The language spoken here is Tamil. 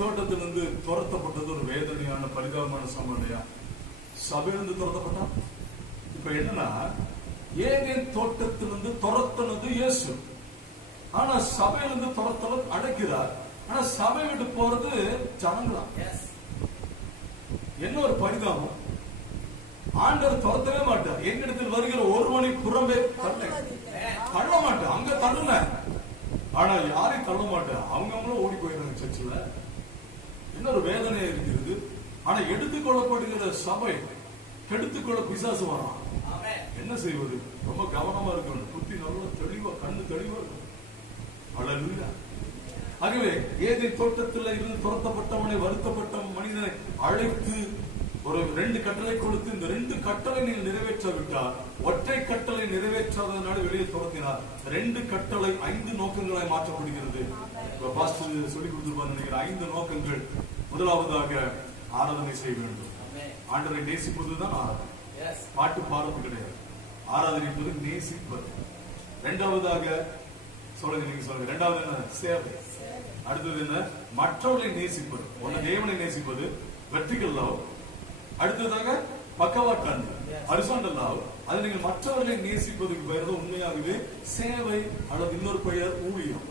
தோட்டத்திலிருந்து துரத்தப்பட்டது ஒரு வேதனையான பரிதாபமான சம்பவம் இல்லையா? சபையிலிருந்து துரத்தப்பட்டா இப்ப என்னன்னா, ஏதேன் தோட்டத்திலிருந்து துரத்தினது இயேசு. ஆனா சபையிலிருந்து துரத்தல அடைக்கிறார். ஆனா சபை விட்டு போறது ஜனங்களா? என்ன ஒரு பரிதாபம்! ஆண்டவர் துரத்தவே மாட்டார். என்னிடத்தில் வருகிற ஒருவனை புறம்பே தள்ள மாட்டார். அங்க தள்ளுன, ஆனா யாரையும் தள்ள மாட்டார். அவங்களும் ஓடி போயிடுறாங்க சர்ச்சில். என்ன ஒரு வேதனையா இருக்கிறது! ஆனா எடுத்துக்கொள்ளப்படுகிற சபை எடுத்துக்கொள்ள பிசாசு வரான். என்ன செய்வது? ரொம்ப கவனமா இருக்கணும். புத்தி நல்லா தெளிவா, கண்ணு தெளிவா இருக்கும். அல்லேலூயா. ஆகவே ஏதேன் தோட்டத்தில் இருந்து துரத்தப்பட்டவனை, வருத்தப்பட்ட மனிதனை அழைத்து ஒரு 2 கட்டளை கொடுத்து, இந்த 2 கட்டளை நீங்கள் நிறைவேற்றாவிட்டால், ஒற்றை கட்டளை நிறைவேற்றாதனால வெளியே துரத்தினார். 2 கட்டளை 5 நோக்கங்களை மாற்றப்படுகிறது. பாஸ்டர் சொல்லி கொடுத்துருப்பாரு நினைக்கிற 5 நோக்கங்கள். முதலாவதாக ஆராதனை செய்ய வேண்டும். ஆண்டவரை நேசிப்பதுதான் ஆராதனை. பாட்டு பாடுறது கிடையாது. ஆராதனை என்பது நேசிப்பது. இரண்டாவதாக சொல்லுங்க, நீங்க சொல்லுங்க. இரண்டாவது என்ன? சேவை. அடுத்தது என்ன? மற்றவர்களை நேசிப்பது. ஒன்னு தேவனை நேசிப்பது, வெர்டிகல் லவ். அடுத்ததாக பக்கவாட்டு அன்பு, ஹரிசாண்டல் லவ். அது நீங்கள் மற்றவர்களை நேசிப்பதுக்கு பெயர் உண்மையாகவே சேவை, அல்லது இன்னொரு பெயர் ஊழியம்.